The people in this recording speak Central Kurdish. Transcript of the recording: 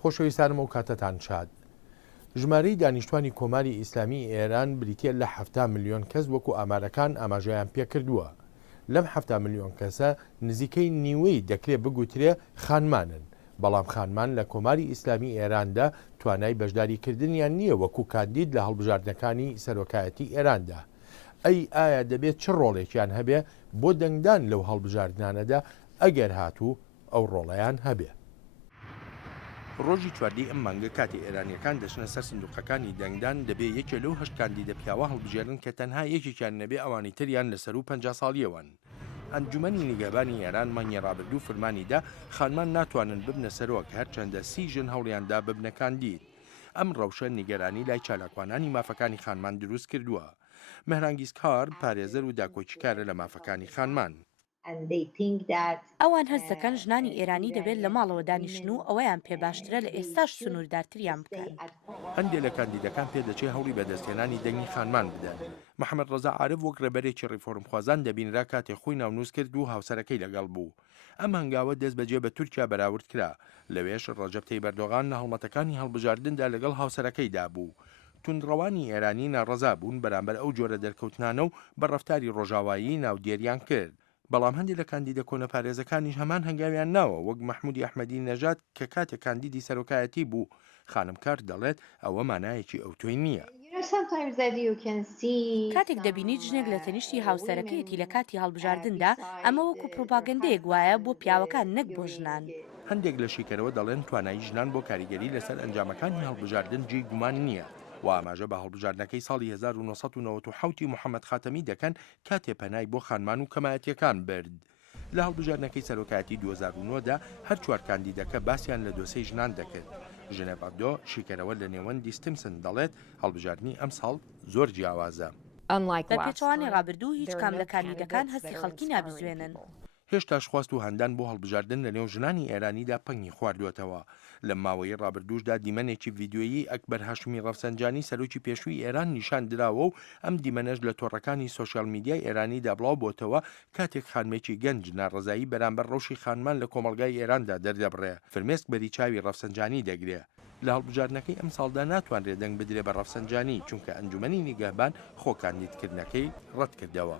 خۆشەویستانم و کاتتان شاد. ژمارەی دانیشتوانی کۆماری ئیسلامی ئێران بریتە لە 7 ملیۆن کەس وەکو ئامارەکان ئاماژەیان پێکردووە. لەم 7 ملیۆن کەسە نزیکەی نیوەی دەکرێت بگوترێ خانمانن، بەڵام خانمان لە کۆماری ئیسلامی ئێراندا توانای بەشداریکردنیان نییە وەکو کاندید لە هەڵبژاردنەکانی سەرۆکایەتی ئێراندا. ئایا دەبێت چ ڕۆڵێکیان هەبێ بۆ دەنگدان لەو هەڵبژاردنانەدا ئەگەر هاتوو ئەو ڕۆڵەیان هەبێ. ڕۆژی چواردەی ئەم مانگە کاتی ئێرانیەکان دەچنە سەر سندوقەکانی دەنگدان دەبێ یەکێ لەو 8 کاندیدە پیاوە هەڵبژێرن کە تەنها یەکێکیان نەبێ ئەوانی تریان لەسەر و 50 ساڵیەوەن. ئەنجومەنی نیگەبانی ئێران مانگی ڕابردوو فەرمانیدا خانمان ناتوانن ببنە سەرۆک هەرچەندە 30 ژن هەوڵیاندا ببنە کاندید. ئەم ڕەوشە نیگەرانی لای چالاکوانانی مافەکانی خانمان دروست کردووە. مەهرانگیز کار پارێزەر و داکۆچیکارە لە مافەکانی خانمان. ئەوان هەست دەکەن ژنانی ئێرانی دەبێت لە ماڵەوە دانیشتن و ئەوەیان پێ باشترە لە ئێستاش سنووردارتریان بکەن. هەندێک لە کاندیدەکان پێدەچێت هەوڵی بەدەستهێنانی دەنگی خانمان بدەن. محەممەد ڕەزا عارف وەک ڕێبەرێکی ڕیفۆرمخوازان دەبینرا کاتێک خۆی ناونووس کرد و هاوسەرەکەی لەگەڵ بوو. ئەم هەنگاوە دەست بەجێ بە تورکیا بەراورد کرا. لەوێش ڕەجەب تەیب ئەردۆغان لە هەڵمەتەکانی هەڵبژاردندا لەگەڵ هاوسەرەکەیدا بوو. توندڕەوانی ئێرانی ناڕەزا بوون بەرامبەر ئەو جۆرە دەرکەوتنانە و بە ڕەفتاری ڕۆژاوایی ناودێریان کرد. بەڵام هەندێک لە کاندیدە کۆنەپارێزەکانیش هەمان هەنگاویان ناوە وەک مەحموودی ئەحمەدی نەژاد کە کاتێک کاندیدی سەرۆکایەتی بوو. خانمکار دەڵێت ئەوە مانایەکی ئەوتۆی نییە. کاتێک دەبینیت ژنێک لە تەنیشتی هاوسەرەکەیەتی لە کاتی هەڵبژاردندا ئەمە وەکو پرۆپاگەندەیەک وایە بۆ پیاوەکان نەک بۆ ژنان. هەندێک لە شیکەرەوە دەڵێن توانایی ژنان بۆ کاریگەری لەسەر ئەنجامەکانی هەڵبژاردن جێی گومان نییە. و ئاماژە بە هەڵبژاردنەکەی ساڵی 1997 محەممەد خاتەمی دەکەن کاتێ پەنای بۆ خانمان و کەمایەتیەکان برد. لە هەڵبژاردنەکەی سەرۆکایەتی 2009دا هەر چوار کاندیدەکە باسییان لە دۆسەی ژنان دەکرد. ژنێڤ ئەبدۆ شیکەرەوە لە نێوەندی ستیمسن دەڵێت هەڵبژاردننی ئەم ساڵ زۆر جیاوازە. بە پێچەوانی ڕابردوو هیچ کام لە کاندیدەکان هەستی خەڵکی نابزوێنن. هێشتاش خواست و هەندان بۆ هەڵبژاردن لە نێو ژنانی ئێرانیدا پەنگی خواردوێتەوە. لە ماوەی ڕابردووشدا دیمەنێکی ڤیددیۆیی ئەکبەر هاشمی ڕەفسەنجانی سەرۆکی پێشووی ئێران نیشان درراوە و ئەم دیمەنەش لە تۆڕەکانی سۆشیال میدیای ئێرانیدا بڵاو بۆتەوە کاتێک خانمێکی گەنج ناڕزایی بەرامبەر ڕەوشی خانمان لە کۆمەلگای ئێراندا دەردەبڕێ. فرمێسک بەری چاوی ڕەفسەنجانی دەگرێ. لە هەڵبژاردنەکەی ئەم ساڵدا ناتوانرێت دەنگ بدرێ بە ڕەفسەنجانی چونکە ئەنجومەنی نیگەهبان خۆ کاندیدکردنەکەی ڕەت کردەوە.